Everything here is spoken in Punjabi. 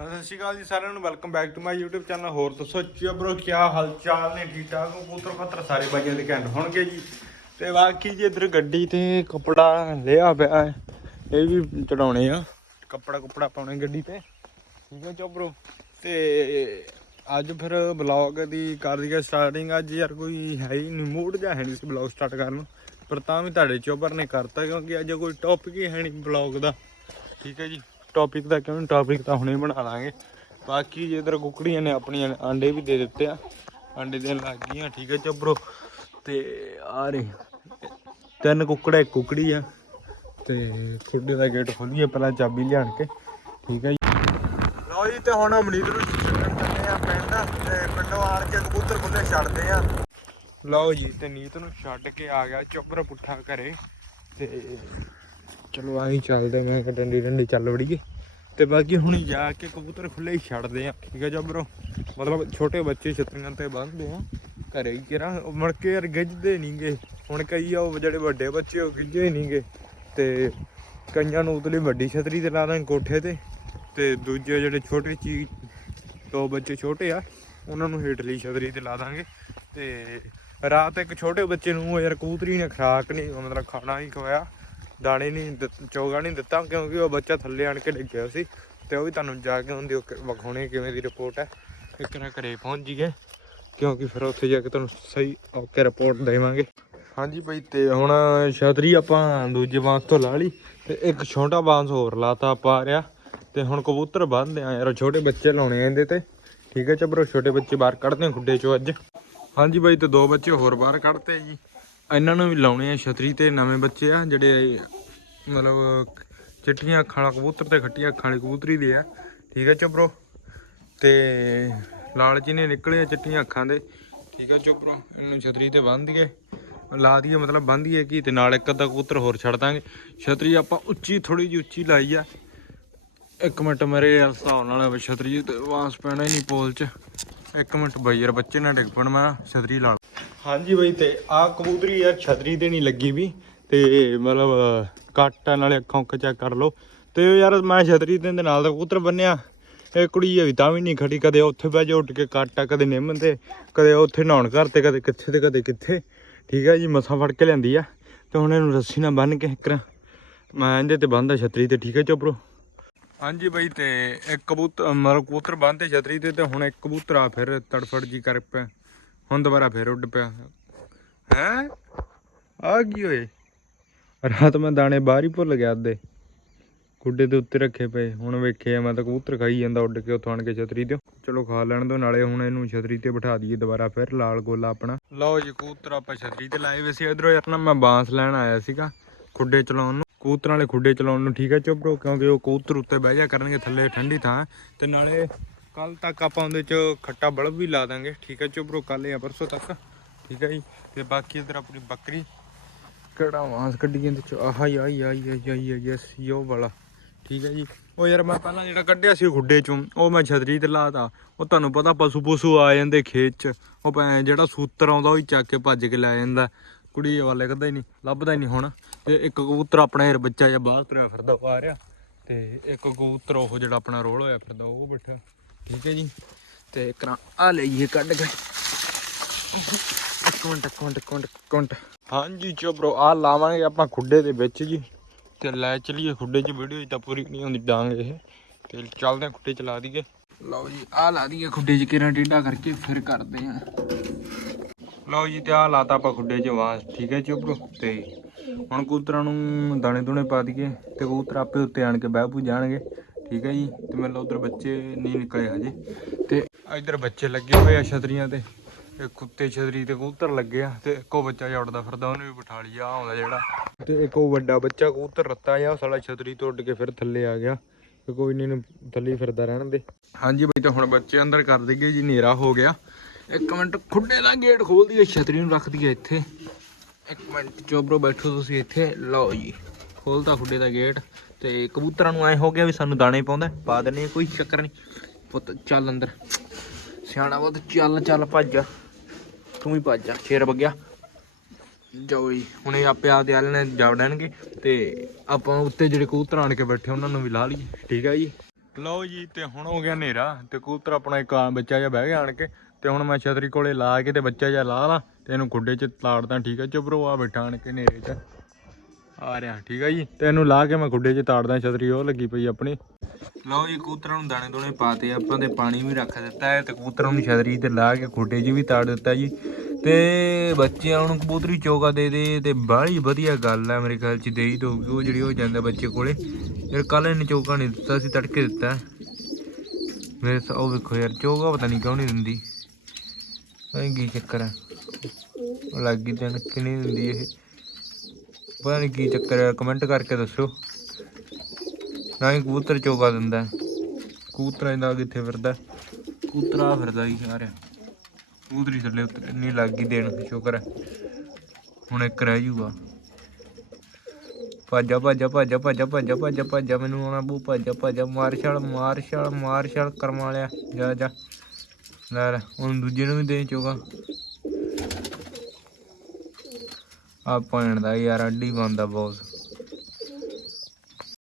ਸਤਿ ਸ਼੍ਰੀ ਅਕਾਲ ਜੀ ਸਾਰਿਆਂ ਨੂੰ welcome back to my YouTube channel ਹੋਰ ਦੱਸੋ ਜੀ ਬ్రో ਕੀ ਹਾਲ ਚਾਲ ਨੇ? ਠੀਕ ਠਾਕ ਹੋ? ਪੁੱਤਰ ਪੱਤਰ ਸਾਰੇ ਬਾਈਆਂ ਦੇ ਘੈਂਟ ਹੋਣਗੇ ਜੀ। ਤੇ ਬਾਕੀ ਜੀ ਇਧਰ ਗੱਡੀ ਤੇ ਕੱਪੜਾ ਲਿਆ ਪਿਆ ਹੈ। ਇਹ ਵੀ ਚੜਾਉਣੇ ਆ। ਕੱਪੜਾ ਕੁਪੜਾ ਪਾਉਣੇ ਗੱਡੀ ਤੇ। ਠੀਕ ਹੈ ਚੋਬਰੋ ਤੇ ਅੱਜ ਫਿਰ ਬਲੌਗ ਦੀ ਕਰ ਦਈਏ ਸਟਾਰਟਿੰਗ ਅੱਜ ਯਾਰ ਕੋਈ ਹੈ ਹੀ ਨਹੀਂ ਮੂਡ ਜਾਂ ਹੈ ਨਹੀਂ ਸੀ ਬਲੌਗ ਸਟਾਰਟ ਕਰਨ ਨੂੰ। ਪਰ ਤਾਂ ਵੀ ਤੁਹਾਡੇ ਚੋਬਰ ਨੇ ਕਰਤਾ, ਕਿਉਂਕਿ ਅੱਜ ਕੋਈ ਟੌਪਿਕ ਹੀ ਹੈ ਨਹੀਂ ਬਲੌਗ ਦਾ। ਠੀਕ ਹੈ ਜੀ। ਟੌਪਿਕ ਦਾ ਕਿਉਂ ਟੌਪਿਕ ਤਾਂ ਹੁਣੇ ਬਣਾ ਲਾਂਗੇ। ਬਾਕੀ ਜੇ ਇਧਰ ਕੁਕੜੀਆਂ ਨੇ ਆਪਣੀਆਂ ਨੇ, ਆਂਡੇ ਵੀ ਦੇ ਦਿੱਤੇ ਆ। ਆਂਡੇ ਦੇਣ ਲੱਗ ਗਈਆਂ, ਠੀਕ ਹੈ ਚੋਬਰੋ ਤੇ ਆ ਰਹੇ ਤਿੰਨ ਕੁੱਕੜ, ਇੱਕ ਕੁਕੜੀ ਆ। ਤੇ ਖੁੱਡੇ ਦਾ ਗੇਟ ਖੋਲੀਏ, ਪਹਿਲਾਂ ਚਾਬੀ ਲਿਆਣ ਕੇ। ਠੀਕ ਹੈ ਲਓ ਜੀ, ਤੇ ਹੁਣ ਅਮਨੀਤ ਨੂੰ ਛੱਡਣ ਚੱਲੇ ਆ ਪਿੰਡ। ਤੇ ਪਿੰਡੋਂ ਆਣ ਕੇ ਕਬੂਤਰ ਖੁੱਲੇ ਛੱਡਦੇ ਆ। ਲਓ ਜੀ, ਤੇ ਨੀਤ ਨੂੰ ਛੱਡ ਕੇ ਆ ਗਿਆ ਚੁੱਪਰ ਪੁੱਠਾ ਘਰੇ। ਤੇ ਚਲੋ ਆਹੀ ਚੱਲਦੇ ਮੈਂ ਕਿ ਡੰਡੀ ਡੰਡੀ ਚੱਲ ਵੜੀਏ। ਤੇ ਬਾਕੀ ਹੁਣ ਜਾ ਕੇ ਕਬੂਤਰ ਖੁੱਲੇ ਹੀ ਛੱਡਦੇ ਆ। ਠੀਕ ਹੈ ਜਬਰੋ ਮਤਲਬ ਛੋਟੇ ਬੱਚੇ ਛਤਰੀਆਂ ਤੇ ਬੰਨਦੇ ਆ। ਘਰੇ ਹੀ ਕਿਰਾ ਮੁੜ ਕੇ ਯਾਰ ਗਿੱਜਦੇ ਨਹੀਂਗੇ ਹੁਣ ਕਈ ਆ, ਉਹ ਜਿਹੜੇ ਵੱਡੇ ਬੱਚੇ ਉਹ ਗਿੱਜੇ ਨਹੀਂਗੇ ਤੇ ਕਈਆਂ ਨੂੰ ਉਤਲੀ ਵੱਡੀ ਛਤਰੀ ਤੇ ਲਾ ਦਾਂ ਕੋਠੇ ਤੇ। ਤੇ ਦੂਜੇ ਜਿਹੜੇ ਛੋਟੇ ਚੀ, ਦੋ ਬੱਚੇ ਛੋਟੇ ਆ, ਉਹਨਾਂ ਨੂੰ ਹੇਠਲੀ ਛਤਰੀ ਤੇ ਲਾ ਦਾਂਗੇ। ਤੇ ਰਾਤ ਇੱਕ ਛੋਟੇ ਬੱਚੇ ਨੂੰ ਯਾਰ ਕਬੂਤਰੀ ਨੇ ਖਰਾਕ ਨਹੀਂ ਮਤਲਬ ਖਾਣਾ ਹੀ ਖਵਾਇਆ। ਦਾਣੇ ਨਹੀਂ ਦਿੱਤ- ਚੋਗਾ ਨਹੀਂ ਦਿੱਤਾ ਕਿਉਂਕਿ ਉਹ ਬੱਚਾ ਥੱਲੇ ਆਣ ਕੇ ਡਿੱਗਿਆ ਸੀ ਤੇ ਉਹ ਵੀ ਤੁਹਾਨੂੰ ਜਾ ਕੇ ਉਹਦੀ ਉਹ ਵਿਖਾਉਣੇ ਕਿਵੇਂ ਦੀ ਰਿਪੋਰਟ ਹੈ। ਇੱਕ ਨਾ ਘਰੇ ਪਹੁੰਚ ਜੀਏ ਕਿਉਂਕਿ ਫਿਰ ਉੱਥੇ ਜਾ ਕੇ ਤੁਹਾਨੂੰ ਸਹੀ ਓਕੇ ਰਿਪੋਰਟ ਦੇਵਾਂਗੇ। ਹਾਂਜੀ ਭਾਈ ਤੇ ਹੁਣ ਛਤਰੀ ਆਪਾਂ ਦੂਜੇ ਬਾਂਸ ਤੋਂ ਲਾ ਲਈ ਤੇ ਇੱਕ ਛੋਟਾ ਬਾਂਸ ਹੋਰ ਲਾਤਾ ਪਾ ਰਿਆ ਤੇ ਹੁਣ ਕਬੂਤਰ ਬੰਨਦੇ ਆ ਯਾਰ, ਛੋਟੇ ਬੱਚੇ ਲਾਉਣੇ ਆ ਇਹਦੇ ਤੇ। ਠੀਕ ਹੈ ਚਬਰੋ ਛੋਟੇ ਬੱਚੇ ਬਾਹਰ ਕੱਢਦੇ ਆ ਖੁੱਡੇ ਚੋਂ ਅੱਜ। ਹਾਂਜੀ ਬਾਈ ਤੇ ਦੋ ਬੱਚੇ ਹੋਰ ਬਾਹਰ ਕੱਢਤੇ ਜੀ। ਇਹਨਾਂ ਨੂੰ ਵੀ ਲਾਉਣੇ ਆ ਛਤਰੀ ਤੇ ਨਵੇਂ ਬੱਚੇ ਆ, ਜਿਹੜੇ ਮਤਲਬ ਚਿੱਟੀਆਂ ਅੱਖਾਂ ਵਾਲਾ ਕਬੂਤਰ ਤੇ ਖੱਟੀਆਂ ਅੱਖਾਂ ਵਾਲੀ ਕਬੂਤਰੀ ਦੇ ਆ। ਠੀਕ ਹੈ ਚਬਰੋ ਤੇ ਲਾਲ ਜੀ ਨੇ ਨਿਕਲੇ ਆ ਚਿੱਟੀਆਂ ਅੱਖਾਂ ਦੇ। ਠੀਕ ਹੈ ਚੋਪਰੋ ਇਹਨੂੰ ਛਤਰੀ ਤੇ ਬੰਨ ਦਈਏ। ਲਾ ਦਈਏ, ਮਤਲਬ ਬੰਨ ਦਈਏ ਕਿ? ਤੇ ਨਾਲ ਇੱਕ ਅੱਧਾ ਕਬੂਤਰ ਹੋਰ ਛੱਡ ਦਾਂਗੇ। ਛਤਰੀ ਆਪਾਂ ਉੱਚੀ ਥੋੜੀ ਜਿਹੀ ਉੱਚੀ ਲਾਈ ਆ। ਇੱਕ ਮਿੰਟ ਮੇਰੇ ਹਿਸਾਬ ਨਾਲ ਛਤਰੀ ਤੇ ਵਾਸ ਪੈਣਾ ਹੀ ਨਹੀਂ ਪੋਲ 'ਚ। ਇੱਕ ਮਿੰਟ ਬਈ ਯਾਰ, ਬੱਚੇ ਨਾਲ ਡਿੱਗ ਪਣ ਮੈਂ, ਛਤਰੀ ਲਾ। ਹਾਂਜੀ ਬਈ ਤੇ ਆ ਕਬੂਤਰੀ ਯਾਰ ਛਤਰੀ ਤੇ ਨਹੀਂ ਲੱਗੀ ਵੀ ਤੇ ਮਤਲਬ ਕੱਟ ਆ, ਨਾਲੇ ਅੱਖਾਂ ਉੱਖ ਚੈੱਕ ਕਰ ਲਓ। ਤੇ ਯਾਰ ਮੈਂ ਛਤਰੀ ਤੇ ਇਹਦੇ ਨਾਲ ਦਾ ਕਬੂਤਰ ਬੰਨਿਆ। ਇਹ ਕੁੜੀ ਹੈ ਵੀ ਤਾਂ ਵੀ ਨਹੀਂ ਖੜੀ ਕਦੇ ਉੱਥੇ ਬਹਿ ਜਾ ਉੱਠ ਕੇ ਕੱਟ ਆ ਕਦੇ ਨਿੰਮ ਤੇ ਕਦੇ ਉੱਥੇ ਨਹਾਉਣ ਘਰ ਤੇ ਕਦੇ ਕਿੱਥੇ ਤੇ ਕਦੇ ਕਿੱਥੇ। ਠੀਕ ਹੈ ਜੀ ਮਸਾਂ ਫੜ ਕੇ ਲਿਆਂਦੀ ਆ। ਤੇ ਹੁਣ ਇਹਨੂੰ ਰੱਸੀ ਨਾਲ ਬੰਨ ਕੇ ਕਰਾਂ ਮੈਂ ਇਹਦੇ ਤੇ ਬੰਨਦਾ ਛਤਰੀ ਤੇ ਠੀਕ ਹੈ ਚੋਪਰੋ ਹਾਂਜੀ ਬਾਈ ਤੇ ਇੱਕ ਕਬੂਤਰ ਮਤਲਬ ਕਬੂਤਰ ਬੰਨਦੇ ਛਤਰੀ ਤੇ ਤੇ ਹੁਣ ਇੱਕ ਕਬੂਤਰ ਆ ਫਿਰ ਤੜਫੜ ਜੀ ਕਰ ਪਿਆ। ਹੁਣ ਦੁਬਾਰਾ ਫਿਰ ਉੱਡ ਪਿਆ। ਹੈ? ਆ ਕੀ ਹੋਏ ਰਾਤ ਮੈਂ ਦਾਣੇ ਬਾਹਰ ਹੀ ਭੁੱਲ ਗਿਆ ਅੱਧੇ। ਗੁੱਡੇ ਦੇ ਉੱਤੇ ਰੱਖੇ ਪਏ। ਹੁਣ ਵੇਖਿਆ ਮੈਂ ਤਾਂ ਕਬੂਤਰ ਖਾਈ ਜਾਂਦਾ ਉੱਡ ਕੇ ਉੱਥੋਂ ਆਣ ਕੇ ਛਤਰੀ ਤੇ। ਚਲੋ ਖਾ ਲੈਣ ਦੋ ਨਾਲੇ ਹੁਣ ਇਹਨੂੰ ਛਤਰੀ ਤੇ ਬਿਠਾ ਦਈਏ ਦੁਬਾਰਾ ਫਿਰ ਲਾਲ ਗੋਲਾ ਆਪਣਾ। ਲਓ ਜੀ ਕਬੂਤਰ ਆਪਾਂ ਛਤਰੀ ਤੇ ਲਾਏ ਵੇ ਸੀ। ਇਧਰੋਂ ਯਾਰ ਨਾ ਮੈਂ ਬਾਂਸ ਲੈਣ ਆਇਆ ਸੀਗਾ ਖੁੱਡੇ ਚਲਾਉਣ ਨੂੰ। ਕਬੂਤਰਾਂ ਵਾਲੇ ਖੁੱਡੇ ਚਲਾਉਣ ਨੂੰ ਠੀਕ ਹੈ ਚੁੱਪਰੋ ਕਿਉਂਕਿ ਉਹ ਕਬੂਤਰ ਉੱਤੇ ਬਹਿ ਜਾ ਕਰਨਗੇ ਥੱਲੇ ਠੰਡੀ ਥਾਂ। ਤੇ ਨਾਲੇ ਕੱਲ ਤੱਕ ਆਪਾਂ ਉਹਦੇ ਚ ਖੱਟਾ ਬਲਬ ਵੀ ਲਾ ਦਾਂਗੇ। ਠੀਕ ਹੈ ਚੁੱਪਰੋ ਕੱਲ ਜਾਂ ਪਰਸੋਂ ਤੱਕ। ਠੀਕ ਹੈ ਜੀ। ਤੇ ਬਾਕੀ ਇਧਰ ਆਪਣੀ ਬੱਕਰੀ ਕਿਹੜਾ ਮਾਂਸ ਕੱਢੀ ਜਾਂਦੇ ਚ। ਆਹ ਆਈ ਆਈ ਆਈ ਆਈ ਆਈ ਯਸ ਯੋ ਵਾਲਾ। ਠੀਕ ਹੈ ਜੀ। ਉਹ ਯਾਰ ਮੈਂ ਪਹਿਲਾਂ ਜਿਹੜਾ ਕੱਢਿਆ ਸੀ ਖੁੱਡੇ ਚੋਂ, ਉਹ ਮੈਂ ਛਤਰੀ ਤੇ ਲਾਤਾ। ਉਹ ਤੁਹਾਨੂੰ ਪਤਾ ਪਸ਼ੂ ਪਸ਼ੂ ਆ ਜਾਂਦੇ ਖੇਤ ਚ। ਉਹ ਭੈਣ ਜਿਹੜਾ ਸੂਤਰ ਆਉਂਦਾ ਉਹ ਹੀ ਚੱਕ ਕੇ ਭੱਜ ਕੇ ਲੈ ਜਾਂਦਾ। ਕੁੜੀ ਵਾਲੇ ਕਦਾ ਹੀ ਨਹੀਂ, ਲੱਭਦਾ ਹੀ ਨਹੀਂ ਹੁਣ। ਤੇ ਇੱਕ ਕਬੂਤਰ ਆਪਣਾ ਯਾਰ ਬੱਚਾ ਜਿਹਾ ਬਾਹਰ ਤੁਰਿਆ ਫਿਰਦਾ, ਉਹ ਆ ਰਿਹਾ। ਤੇ ਇੱਕ ਕਬੂਤਰ ਉਹ ਜਿਹੜਾ ਆਪਣਾ ਰੋਲ ਹੋਇਆ ਫਿਰਦਾ, ਉਹ ਬੈਠਾ। ਠੀਕ ਹੈ ਜੀ। ਤੇ ਇੱਕ ਨਾ ਆ ਲਈਏ ਕੱਢ ਕੇ। ਇੱਕ ਮਿੰਟ ਇੱਕ ਮਿੰਟ ਇੱਕ ਮਿੰਟ ਇੱਕ ਮਿੰਟ। ਹਾਂਜੀ ਚੋਬਰੋ ਆ ਲਾਵਾਂਗੇ ਆਪਾਂ ਖੁੱਡੇ ਦੇ ਵਿੱਚ ਜੀ। ਤੇ ਲੈ ਚਲੀਏ ਖੁੱਡੇ 'ਚ ਵੀਡੀਓ ਤਾਂ ਪੂਰੀ ਨਹੀਂ ਹੁੰਦੀ ਡਾਂਗ ਇਹ। ਤੇ ਚੱਲਦੇ ਆ ਖੁੱਡੇ ਚਲਾ ਦਈਏ। ਲਓ ਜੀ, ਆ ਲਾ ਦਈਏ ਖੁੱਡੇ 'ਚ ਕਿਰਾਂ ਟੇਢਾ ਕਰਕੇ ਫਿਰ ਕਰਦੇ ਆ ਲਓ ਜੀ, ਤੇ ਆ ਲਾਤਾ ਆਪਾਂ ਖੁੱਡੇ 'ਚ ਵਾਂਸ, ਠੀਕ ਹੈ ਚੋਬਰੋ ਤੇ ਹੁਣ ਕਬੂਤਰਾਂ ਨੂੰ ਦਾਣੇ ਦੁਣੇ ਪਾ ਦਈਏ, ਤੇ ਕਬੂਤਰ ਆਪੇ ਉੱਤੇ ਆਣ ਕੇ ਬਹਿ ਪੂ ਜਾਣਗੇ। ਠੀਕ ਹੈ ਜੀ, ਤੇ ਮੈਨੂੰ ਉਧਰ ਬੱਚੇ ਨਹੀਂ ਨਿਕਲੇ ਹਜੇ। ਤੇ ਇੱਧਰ ਬੱਚੇ ਲੱਗੇ ਹੋਏ ਆ ਛਤਰੀਆਂ ਤੇ, ਇਹ ਕੁੱਤੇ ਛਤਰੀ ਤੇ ਕਬੂਤਰ ਲੱਗੇ ਆ, ਤੇ ਇੱਕੋ ਬੱਚਾ ਜਿਹਾ ਫਿਰਦਾ, ਉਹਨੂੰ ਵੀ ਬਿਠਾ ਲਿਆ, ਆਉਂਦਾ ਜਿਹੜਾ। ਤੇ ਇੱਕ ਉਹ ਵੱਡਾ ਬੱਚਾ ਕਬੂਤਰ ਰੱਤਾ ਆ, ਉਹ ਸਾਲਾ ਛਤਰੀ ਤੋਂ ਉੱਡ ਕੇ ਫਿਰ ਥੱਲੇ ਆ ਗਿਆ, ਤੇ ਕੋਈ ਨਹੀਂ ਥੱਲੇ ਫਿਰਦਾ ਰਹਿਣ ਦੇ। ਹਾਂਜੀ ਬਈ, ਤਾਂ ਹੁਣ ਬੱਚੇ ਅੰਦਰ ਕਰ ਦੇਗੇ ਜੀ, ਹਨੇਰਾ ਹੋ ਗਿਆ। ਇੱਕ ਮਿੰਟ, ਖੁੱਡੇ ਦਾ ਗੇਟ ਖੋਲ ਦਈਏ, ਛਤਰੀ ਨੂੰ ਰੱਖ ਦਈਏ ਇੱਥੇ। ਇੱਕ ਮਿੰਟ ਚੋਬਰੋ ਬੈਠੋ ਤੁਸੀਂ ਇੱਥੇ, ਲਓ ਜੀ, ਖੋਲਤਾ ਖੁੱਡੇ ਦਾ ਗੇਟ। ਤੇ ਕਬੂਤਰਾਂ ਨੂੰ ਐ ਹੋ ਗਿਆ ਵੀ ਸਾਨੂੰ ਦਾਣੇ ਪਾਉਂਦਾ, ਪਾ ਦਿੰਨੇ ਕੋਈ ਚੱਕਰ ਨਹੀਂ। ਪੁੱਤ, ਚੱਲ ਅੰਦਰ। ਸਿਆਣਾ ਬਹੁਤ ਚੱਲ ਚੱਲ, ਭੱਜ ਤੂੰ ਵੀ ਭੱਜ ਜਾ, ਸ਼ੇਰ ਵਗਿਆ। ਜਾਓ ਜੀ, ਹੁਣ ਇਹ ਆਪੇ ਆਪਦੇ ਆਲੇ ਨੇ ਜਾ ਵੜਨਗੇ ਤੇ ਆਪਾਂ ਉੱਤੇ ਜਿਹੜੇ ਕਬੂਤਰ ਆਣ ਕੇ ਬੈਠੇ, ਉਹਨਾਂ ਨੂੰ ਵੀ ਲਾ ਲਈਏ। ਠੀਕ ਆ ਜੀ? ਲਓ ਜੀ, ਤੇ ਹੁਣ ਹੋ ਗਿਆ ਹਨੇਰਾ, ਤੇ ਕਬੂਤਰ ਆਪਣਾ ਇੱਕ ਬੱਚਾ ਜਿਹਾ ਬਹਿ ਗਿਆ ਆਣ ਕੇ, ਤੇ ਹੁਣ ਮੈਂ ਛਤਰੀ ਕੋਲੇ ਲਾ ਕੇ ਤੇ ਬੱਚਾ ਜਿਹਾ ਲਾ ਲਾ, ਤੇ ਇਹਨੂੰ ਖੁੱਡੇ 'ਚ ਤਾੜਦਾ, ਠੀਕ ਆ? ਚੁਬਰੋ ਆ ਬੈਠਾ ਆਣ ਕੇ ਹਨੇਰੇ 'ਚ। ਆ ਰਿਹਾ, ਠੀਕ ਆ ਜੀ? ਤੇ ਇਹਨੂੰ ਲਾ ਕੇ ਮੈਂ ਖੁੱਡੇ 'ਚ ਤਾੜਦਾ ਛਤਰੀ, ਉਹ ਲੱਗੀ ਪਈ ਆਪਣੀ। ਲਓ ਜੀ, ਕਬੂਤਰਾਂ ਨੂੰ ਦਾਣੇ ਦੋਣੇ ਪਾਤੇ ਆਪਾਂ ਤੇ ਪਾਣੀ ਵੀ ਰੱਖ ਦਿੱਤਾ ਹੈ ਤੇ ਕਬੂਤਰਾਂ ਨੂੰ ਛਤਰੀ ਤੇ ਲਾ ਕੇ ਖੁੱਡੇ 'ਚ ਵੀ ਤਾੜ ਦਿੱਤਾ ਜੀ। ਤੇ ਬੱਚਿਆਂ ਨੂੰ ਕਬੂਤਰੀ ਚੋਗਾ ਦੇ ਦੇ ਤੇ ਬਾਹਲੀ ਵਧੀਆ ਗੱਲ ਹੈ ਮੇਰੇ ਖਿਆਲ 'ਚ ਦੇਈ ਦੋਗੀ ਉਹ ਜਿਹੜੀ ਹੋ ਜਾਂਦਾ ਬੱਚੇ ਕੋਲੇ। ਯਾਰ ਕੱਲ ਇਹਨੇ ਚੋਗਾ ਨਹੀਂ ਦਿੱਤਾ ਸੀ, ਤੜਕੇ ਦਿੱਤਾ ਮੇਰੇ ਸ- ਉਹ ਵੇਖੋ ਯਾਰ, ਚੋਗਾ ਪਤਾ ਨਹੀਂ ਕਿਉਂ ਨਹੀਂ ਦਿੰਦੀ। ਐਂ ਕੀ ਚੱਕਰ ਹੈ? ਉਹ ਲੱਗ ਗਈ ਨਹੀਂ ਦਿੰਦੀ ਇਹ। ਪਤਾ ਨਹੀਂ ਕੀ ਚੱਕਰ ਹੈ ਕਮੈਂਟ ਕਰਕੇ ਦੱਸੋ। ਨਾ ਹੀ ਕਬੂਤਰ ਚੋਗਾ ਦਿੰਦਾ। ਕਬੂਤਰਾਂ ਦਾ ਕਿੱਥੇ ਫਿਰਦਾ? ਕਬੂਤਰਾ ਫਿਰਦਾ ਹੀ ਆ ਕਬੂਤਰੀ ਥੱਲੇ ਉੱਤਰ ਨਹੀਂ ਲੱਗ ਗਈ ਦੇਣ ਸ਼ੁਕਰ ਹੈ ਹੁਣ ਇੱਕ ਰਹਿ ਜੂਗਾ। ਭੱਜਾ ਭੱਜਾ ਭੱਜਾ ਭੱਜਾ ਭੱਜਾ ਭੱਜਾ ਭੱਜਾ, ਮੈਨੂੰ ਆਉਣਾ ਬੂ, ਭੱਜਾ ਭੱਜਾ ਮਾਰ ਛਾਲ ਮਾਰ ਛਾਲ ਮਾਰ ਛਾਲ ਕਰਮ ਵਾਲਿਆ, ਜਾ ਜਾ। ਲੈ ਲੈ, ਹੁਣ ਦੂਜੇ ਨੂੰ ਵੀ ਦੇ ਚੋਗਾ। ਆ ਭੈਣ ਦਾ ਯਾਰ ਅੱਡੀ ਬੰਦਾ ਬੌਸ